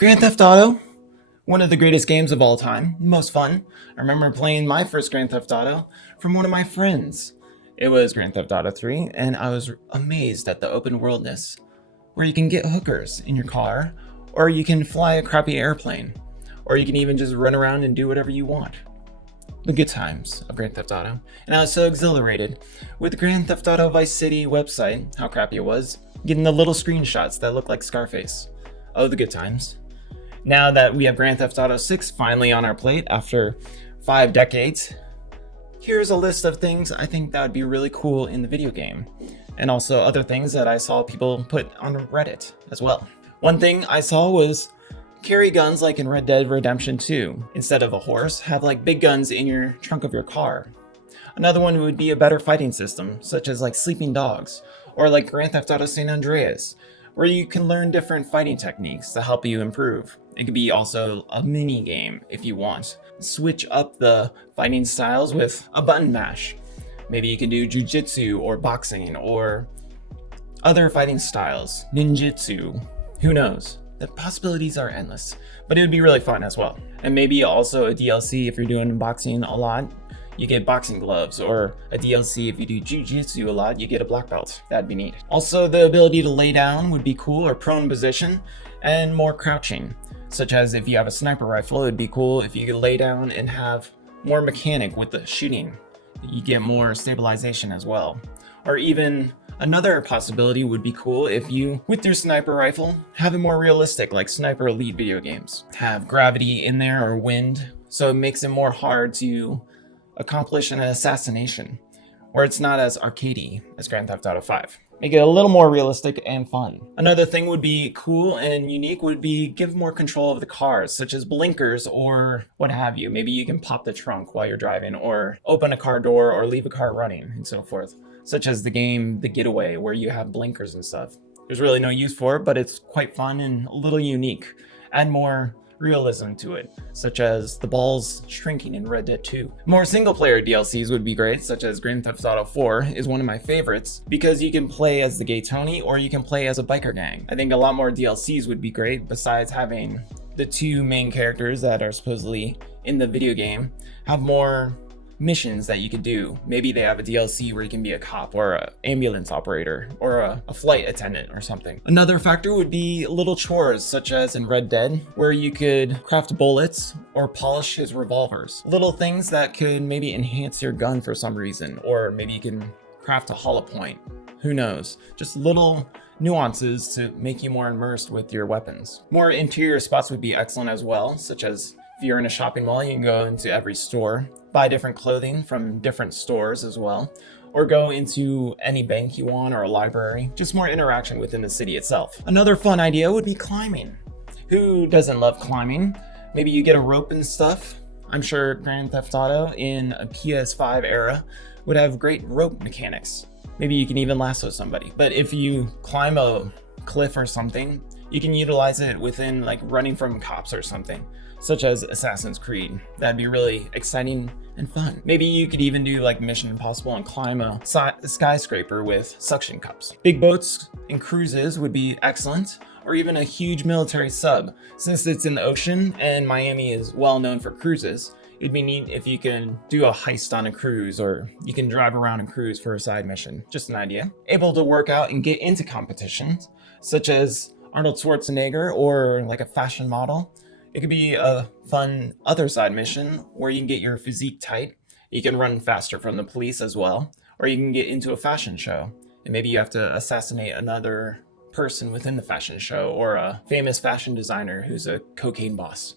Grand Theft Auto, one of the greatest games of all time, most fun. I remember playing my first Grand Theft Auto from one of my friends. It was Grand Theft Auto 3, and I was amazed at the open worldness, where you can get hookers in your car, or you can fly a crappy airplane, or you can even just run around and do whatever you want. The good times of Grand Theft Auto. And I was so exhilarated with the Grand Theft Auto Vice City website, how crappy it was, getting the little screenshots that look like Scarface. Oh, the good times. Now that we have Grand Theft Auto 6 finally on our plate after 5 decades, here's a list of things I think that would be really cool in the video game, and also other things that I saw people put on Reddit as well. One thing I saw was carry guns like in Red Dead Redemption 2. Instead of a horse, have like big guns in your trunk of your car. Another one would be a better fighting system, such as like sleeping dogs, or like Grand Theft Auto San Andreas, where you can learn different fighting techniques to help you improve. It could be also a mini game if you want. Switch up the fighting styles with a button mash. Maybe you can do jujitsu or boxing or other fighting styles, ninjutsu, who knows? The possibilities are endless, but it would be really fun as well. And maybe also a DLC if you're doing boxing a lot, you get boxing gloves, or a DLC if you do jiu-jitsu a lot, you get a black belt. That'd be neat. Also, the ability to lay down would be cool, or prone position, and more crouching. Such as if you have a sniper rifle, it'd be cool if you could lay down and have more mechanic with the shooting. You get more stabilization as well. Or even another possibility would be cool if you, with your sniper rifle, have it more realistic like Sniper Elite video games. Have gravity in there or wind, so it makes it more hard to accomplish an assassination, where it's not as arcadey as Grand Theft Auto 5. Make it a little more realistic and fun. Another thing would be cool and unique would be give more control of the cars, such as blinkers or what have you. Maybe you can pop the trunk while you're driving, or open a car door or leave a car running and so forth. Such as the game The Getaway, where you have blinkers and stuff. There's really no use for it, but it's quite fun and a little unique. Add more realism to it, such as the balls shrinking in Red Dead 2. More single-player DLCs would be great, such as Grand Theft Auto 4 is one of my favorites, because you can play as the gay Tony or you can play as a biker gang. I think a lot more DLCs would be great, besides having the 2 main characters that are supposedly in the video game, have more missions that you could do. Maybe they have a DLC where you can be a cop or an ambulance operator or a flight attendant or something. Another factor would be little chores, such as in Red Dead, where you could craft bullets or polish his revolvers. Little things that could maybe enhance your gun for some reason, or maybe you can craft a hollow point. Who knows? Just little nuances to make you more immersed with your weapons. More interior spots would be excellent as well, such as if you're in a shopping mall, you can go into every store, buy different clothing from different stores as well, or go into any bank you want or a library. Just more interaction within the city itself. Another fun idea would be climbing. Who doesn't love climbing? Maybe you get a rope and stuff. I'm sure Grand Theft Auto in a PS5 era would have great rope mechanics. Maybe you can even lasso somebody. But if you climb a cliff or something, you can utilize it within like running from cops or something, such as Assassin's Creed. That'd be really exciting and fun. Maybe you could even do like Mission Impossible and climb a skyscraper with suction cups. Big boats and cruises would be excellent, or even a huge military sub. Since it's in the ocean and Miami is well known for cruises, it'd be neat if you can do a heist on a cruise, or you can drive around and cruise for a side mission. Just an idea. Able to work out and get into competitions, such as Arnold Schwarzenegger or like a fashion model. It could be a fun other side mission where you can get your physique tight. You can run faster from the police as well, or you can get into a fashion show and maybe you have to assassinate another person within the fashion show, or a famous fashion designer who's a cocaine boss.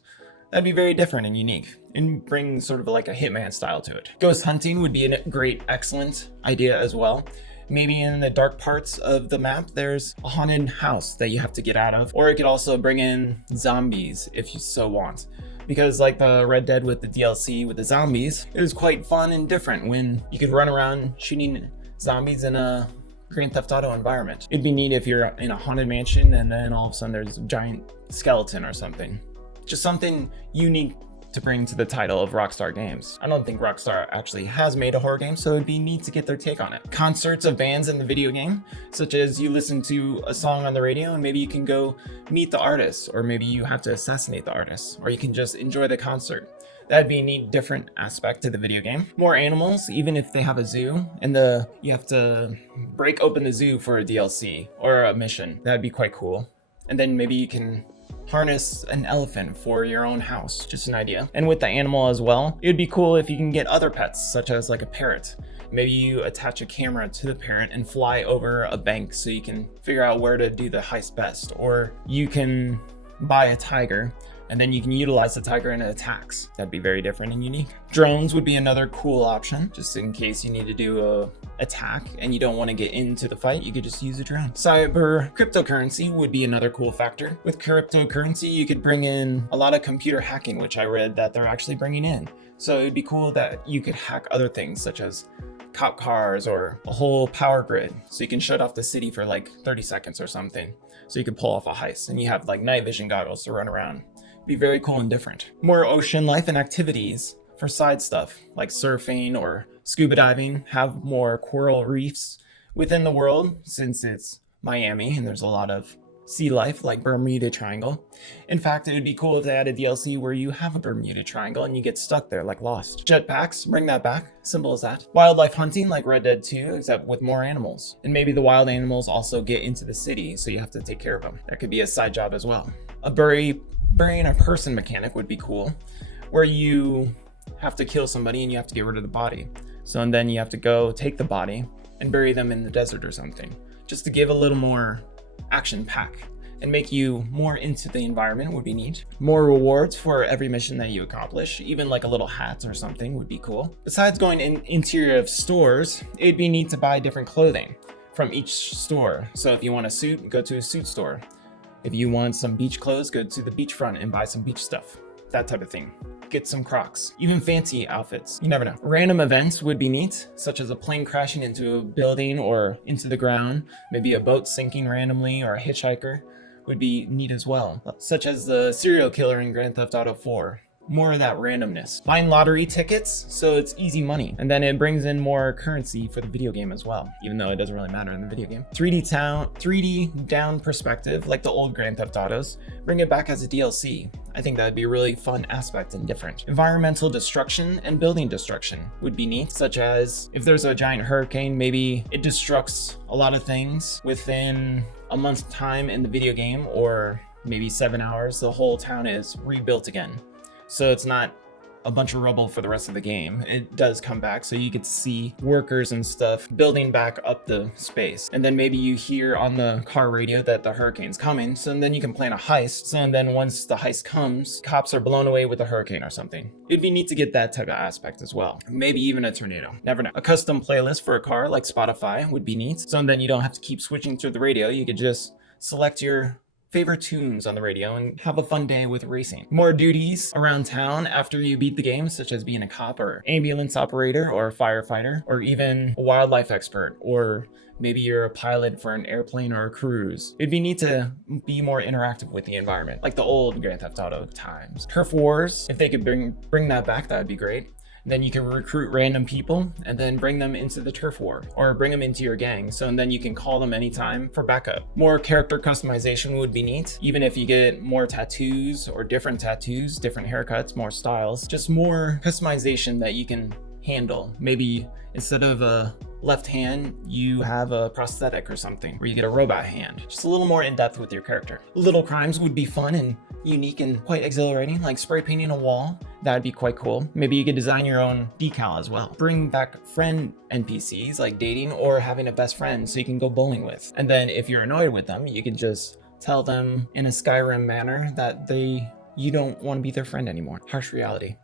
That'd be very different and unique and bring sort of like a hitman style to it. Ghost hunting would be a great, excellent idea as well. Maybe in the dark parts of the map, there's a haunted house that you have to get out of. Or it could also bring in zombies if you so want. Because like the Red Dead with the DLC with the zombies, it was quite fun and different when you could run around shooting zombies in a Grand Theft Auto environment. It'd be neat if you're in a haunted mansion and then all of a sudden there's a giant skeleton or something. Just something unique to bring to the title of Rockstar Games. I don't think Rockstar actually has made a horror game, so it'd be neat to get their take on it. Concerts of bands in the video game, such as you listen to a song on the radio and maybe you can go meet the artist, or maybe you have to assassinate the artist, or you can just enjoy the concert. That'd be a neat, different aspect to the video game. More animals, even if they have a zoo, and you have to break open the zoo for a DLC or a mission. That'd be quite cool. And then maybe you can harness an elephant for your own house, just an idea. And with the animal as well, it'd be cool if you can get other pets, such as like a parrot. Maybe you attach a camera to the parrot and fly over a bank so you can figure out where to do the heist best. Or you can buy a tiger and then you can utilize the tiger in attacks. That'd be very different and unique. Drones would be another cool option, just in case you need to do a attack and you don't want to get into the fight, you could just use a drone. Cyber cryptocurrency would be another cool factor. With cryptocurrency, you could bring in a lot of computer hacking, which I read that they're actually bringing in. So it'd be cool that you could hack other things, such as cop cars or a whole power grid, so you can shut off the city for like 30 seconds or something, so you could pull off a heist and you have like night vision goggles to run around. Be very cool and different. More ocean life and activities for side stuff like surfing or scuba diving. Have more coral reefs within the world, since it's Miami and there's a lot of sea life like Bermuda Triangle. In fact, it would be cool if they had a DLC where you have a Bermuda Triangle and you get stuck there like Lost. Jetpacks, bring that back. Simple as that. Wildlife hunting like Red Dead 2, except with more animals. And maybe the wild animals also get into the city, so you have to take care of them. That could be a side job as well. A burying a person mechanic would be cool, where you have to kill somebody and you have to get rid of the body. So and then you have to go take the body and bury them in the desert or something, just to give a little more action pack and make you more into the environment would be neat. More rewards for every mission that you accomplish, even like a little hat or something would be cool. Besides going in interior of stores, it'd be neat to buy different clothing from each store. So if you want a suit, go to a suit store. If you want some beach clothes, go to the beachfront and buy some beach stuff. That type of thing. Get some Crocs, even fancy outfits. You never know. Random events would be neat, such as a plane crashing into a building or into the ground. Maybe a boat sinking randomly, or a hitchhiker would be neat as well. Such as the serial killer in Grand Theft Auto 4. More of that randomness. Buying lottery tickets, so it's easy money. And then it brings in more currency for the video game as well, even though it doesn't really matter in the video game. 3D down perspective, like the old Grand Theft Autos, bring it back as a DLC. I think that'd be a really fun aspect and different. Environmental destruction and building destruction would be neat, such as if there's a giant hurricane, maybe it destructs a lot of things within a month's time in the video game, or maybe 7 hours, the whole town is rebuilt again. So it's not a bunch of rubble for the rest of the game. It does come back, so you get to see workers and stuff building back up the space. And then maybe you hear on the car radio that the hurricane's coming, so then you can plan a heist. So then once the heist comes, cops are blown away with a hurricane or something. It'd be neat to get that type of aspect as well. Maybe even a tornado. Never know. A custom playlist for a car like Spotify would be neat. So then you don't have to keep switching through the radio. You could just select your favorite tunes on the radio and have a fun day with racing. More duties around town after you beat the game, such as being a cop or ambulance operator or firefighter, or even a wildlife expert, or maybe you're a pilot for an airplane or a cruise. It'd be neat to be more interactive with the environment, like the old Grand Theft Auto times. Turf wars, if they could bring that back, that'd be great. Then you can recruit random people and then bring them into the turf war, or bring them into your gang. So and then you can call them anytime for backup. More character customization would be neat. Even if you get more tattoos or different tattoos, different haircuts, more styles, just more customization that you can handle. Maybe instead of a left hand, you have a prosthetic or something, where you get a robot hand. Just a little more in depth with your character. Little crimes would be fun and unique and quite exhilarating, like spray painting a wall. That'd be quite cool. Maybe you could design your own decal as well. Bring back friend NPCs, like dating or having a best friend so you can go bowling with. And then if you're annoyed with them, you can just tell them in a Skyrim manner that you don't want to be their friend anymore. Harsh reality.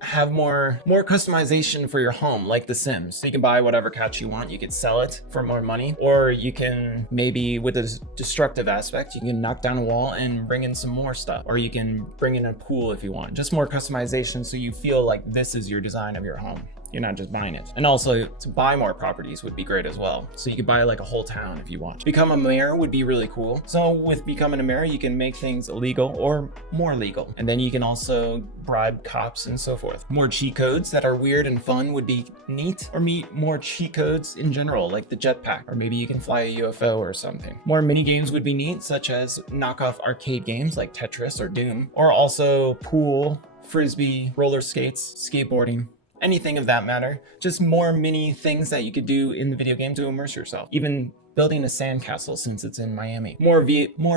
Have more customization for your home, like The Sims. So you can buy whatever couch you want, you could sell it for more money, or you can maybe, with a destructive aspect, you can knock down a wall and bring in some more stuff, or you can bring in a pool if you want. Just more customization so you feel like this is your design of your home. You're not just buying it. And also to buy more properties would be great as well. So you could buy like a whole town if you want. Become a mayor would be really cool. So with becoming a mayor, you can make things illegal or more legal. And then you can also bribe cops and so forth. More cheat codes that are weird and fun would be neat. Or meet more cheat codes in general, like the jetpack. Or maybe you can fly a UFO or something. More mini games would be neat, such as knockoff arcade games like Tetris or Doom. Or also pool, frisbee, roller skates, skateboarding. Anything of that matter. Just more mini things that you could do in the video game to immerse yourself. Even building a sandcastle since it's in Miami. More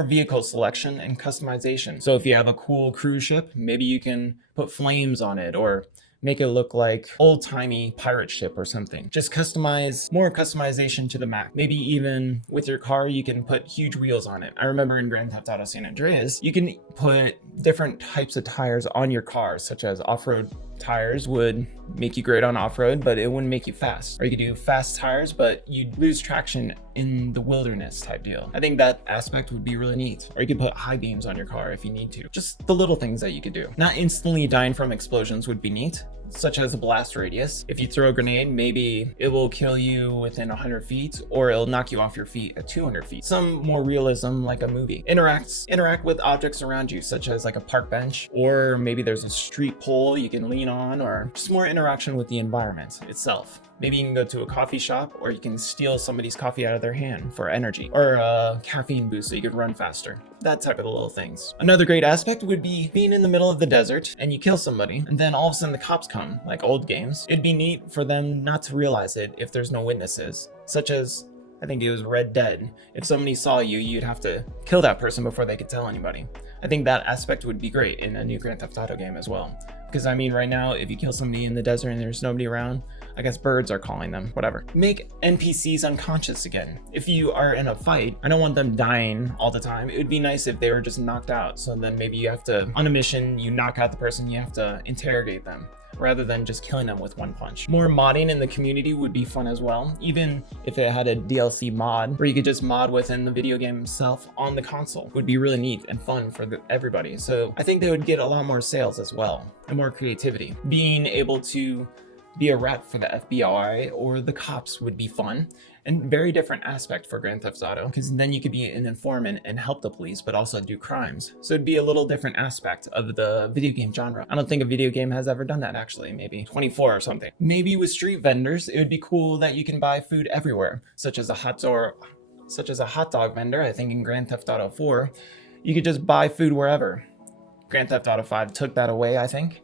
vehicle selection and customization. So if you have a cool cruise ship, maybe you can put flames on it or make it look like old-timey pirate ship or something. Just more customization to the max. Maybe even with your car, you can put huge wheels on it. I remember in Grand Theft Auto San Andreas, you can put different types of tires on your car, such as off-road tires would make you great on off-road, but it wouldn't make you fast. Or you could do fast tires, but you'd lose traction in the wilderness type deal. I think that aspect would be really neat. Or you could put high beams on your car if you need to. Just the little things that you could do. Not instantly dying from explosions would be neat, such as a blast radius. If you throw a grenade, maybe it will kill you within 100 feet, or it'll knock you off your feet at 200 feet. Some more realism like a movie. Interact with objects around you, such as like a park bench, or maybe there's a street pole you can lean on, or just more interaction with the environment itself. Maybe you can go to a coffee shop, or you can steal somebody's coffee out of their hand for energy, or a caffeine boost so you could run faster. That type of little things. Another great aspect would be being in the middle of the desert and you kill somebody, and then all of a sudden the cops come, like old games. It'd be neat for them not to realize it if there's no witnesses, such as, I think it was Red Dead. If somebody saw you, you'd have to kill that person before they could tell anybody. I think that aspect would be great in a new Grand Theft Auto game as well. Because I mean, right now, if you kill somebody in the desert and there's nobody around, I guess birds are calling them, whatever. Make NPCs unconscious again. If you are in a fight, I don't want them dying all the time. It would be nice if they were just knocked out. So then maybe you have to, on a mission, you knock out the person, you have to interrogate them, rather than just killing them with one punch. More modding in the community would be fun as well, even if it had a DLC mod where you could just mod within the video game itself on the console. Would be really neat and fun for everybody. So I think they would get a lot more sales as well and more creativity. Being able to be a rep for the FBI or the cops would be fun and very different aspect for Grand Theft Auto, because then you could be an informant and help the police, but also do crimes. So it'd be a little different aspect of the video game genre. I don't think a video game has ever done that actually, maybe 24 or something. Maybe with street vendors, it would be cool that you can buy food everywhere, such as a hot dog vendor. I think in Grand Theft Auto 4, you could just buy food wherever. Grand Theft Auto 5 took that away, I think.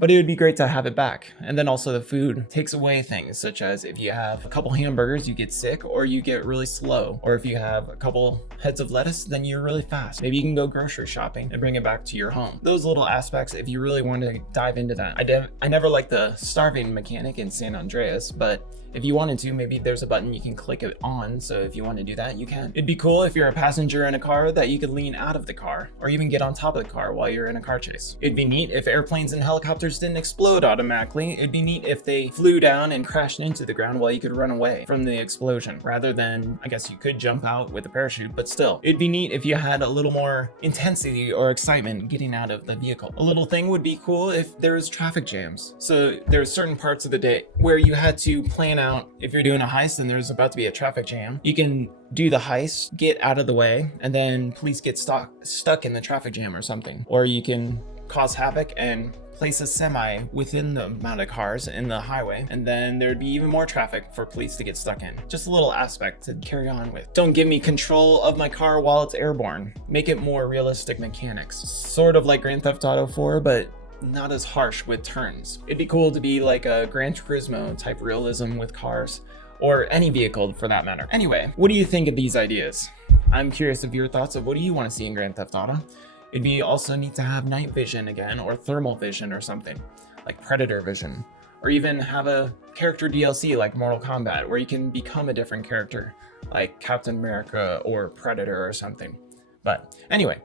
But it would be great to have it back. And then also the food takes away things, such as if you have a couple hamburgers, you get sick or you get really slow. Or if you have a couple heads of lettuce, then you're really fast. Maybe you can go grocery shopping and bring it back to your home. Those little aspects, if you really want to dive into that. I never liked the starving mechanic in San Andreas, but if you wanted to, maybe there's a button you can click it on, so if you want to do that, you can. It'd be cool if you're a passenger in a car that you could lean out of the car, or even get on top of the car while you're in a car chase. It'd be neat if airplanes and helicopters didn't explode automatically. It'd be neat if they flew down and crashed into the ground while you could run away from the explosion, rather than, I guess you could jump out with a parachute, but still. It'd be neat if you had a little more intensity or excitement getting out of the vehicle. A little thing would be cool if there was traffic jams. So there's certain parts of the day where you had to plan out, if you're doing a heist and there's about to be a traffic jam, you can do the heist, get out of the way, and then police get stuck in the traffic jam or something. Or you can cause havoc and place a semi within the amount of cars in the highway, and then there'd be even more traffic for police to get stuck in. Just a little aspect to carry on with. Don't give me control of my car while it's airborne. Make it more realistic mechanics. Sort of like Grand Theft Auto 4, but not as harsh with turns. It'd be cool to be like a Gran Turismo type realism with cars, or any vehicle for that matter. Anyway, what do you think of these ideas? I'm curious of your thoughts of what do you want to see in Grand Theft Auto? It'd be also neat to have night vision again, or thermal vision or something, like Predator vision, or even have a character DLC like Mortal Kombat, where you can become a different character, like Captain America or Predator or something. But anyway,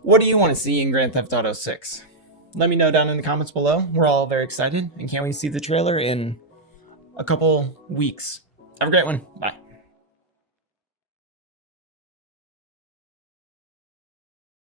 what do you want to see in Grand Theft Auto 6? Let me know down in the comments below. We're all very excited and can't wait to see the trailer in a couple weeks. Have a great one. Bye.